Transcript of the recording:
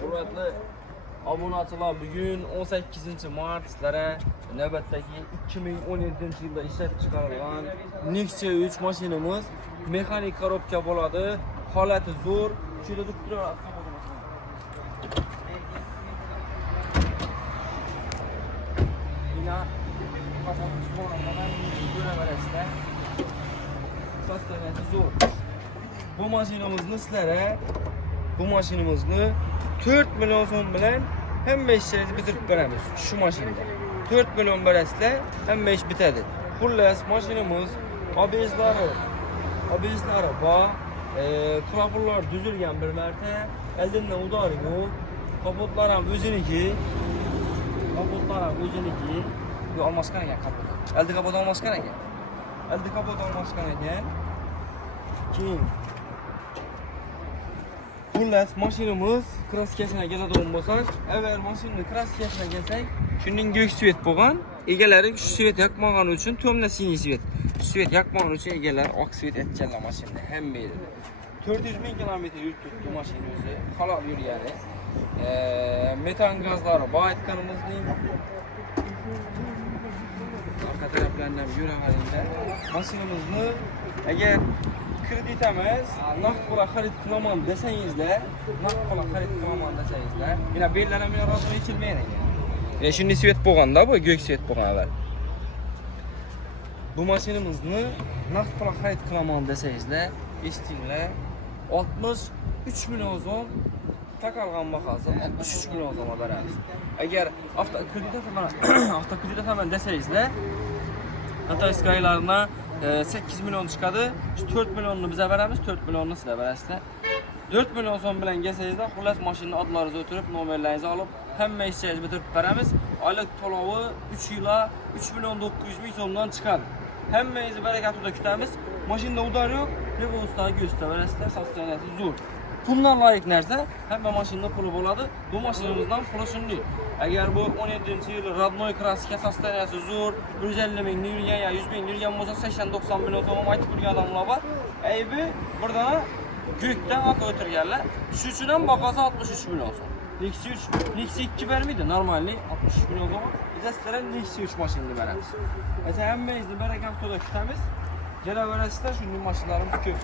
Hurmatli obunachilar, bugun 18-mart sizlarga navbatdagi 2017-yilda ishlab chiqarilgan Nexia 3 mashinamiz mexanik korobka bo'ladi. Holati zo'r. Shunda turib bu mashinamizni sizlarga bu 4 milyon so'm bilan hamma ishlarni bitirib beramiz. Shu mashinada 4 milyon berasizlar, hamma ish bitadi. Xullas, mashinamiz ABS'lari bor, krapullar düzülgan bir marta, eldindan udari yo'q. Kapotlar ham o'ziniki. Bu almaskan ekan kapot. Eldi kapot almaskan ekan. Keyin xullas, mashinamiz kraskasina keladigan bo'lsak, avval mashinani kraskasina kelsak, shunning go'k svet bo'lgan, egalari shu svet yoqmagani uchun to'mna siniy svet. Svet yoqmagani uchun egalar oq svet etganlar mashinada hammaydi. 400 ming kilometr yuribdi mashina o'zi, halol yurgani. Metan gazlari bor aytganimizning orqa taraflaridan yuraveringlar. Mashinamizni agar kredit emas, naqd pul xarid qilaman desangizlar, yana bellarga men rozi etilmaydi ekan. Shunday svet bo'lganda, bu go'k svet bo'lgan avval. Bu mashinamizni naqd pul xarid qilaman desangizlar, estinglar 63 milyon so'm takalgan bahası 63 milyon so'm beramiz. Agar avtokredit hemen desangizlar, Nataysk aylarına 8 milyon çıkadı. Şu 4 milyonunu bize veremiz, 4 milyonunu size verəsizlər. 4 milyon son bilen gelsənizlər, xullas maşının adlarınızı ötürüb, nomerlərinizi alıp, həmmə işçəyiz bitirib verəmiz. Aylıq tolağı 3 yıla 3 milyon 900 min sondan çıkadı. Həmməyizi bərəkatı kütəmiz. Maşında udar yok, ne bu ustağı göstər verəsizlər, satışlarınızı zor. Puldan layık nersə, həmmə maşında pulu boladı. Bu maşinimizdən pulu şundur. Eğer bu 17. yıl Radnoy Kraska sastanesi zor, 150 bin liraya ya 100 bin liraya olsa 80-90 milyon zaman aytıp bir adamlar var. Eybi burada gökten at ötürgerler. Şu üçünden bakası 63 milyon son. Nexia 2 vermiydi normalde 63 milyon zaman. Biz sizlere Nexia 3 maşinini veririz. Mesela hem mezli berek haftada kütemiz. Gele verəsizlər, şimdi maşinlarımız köp.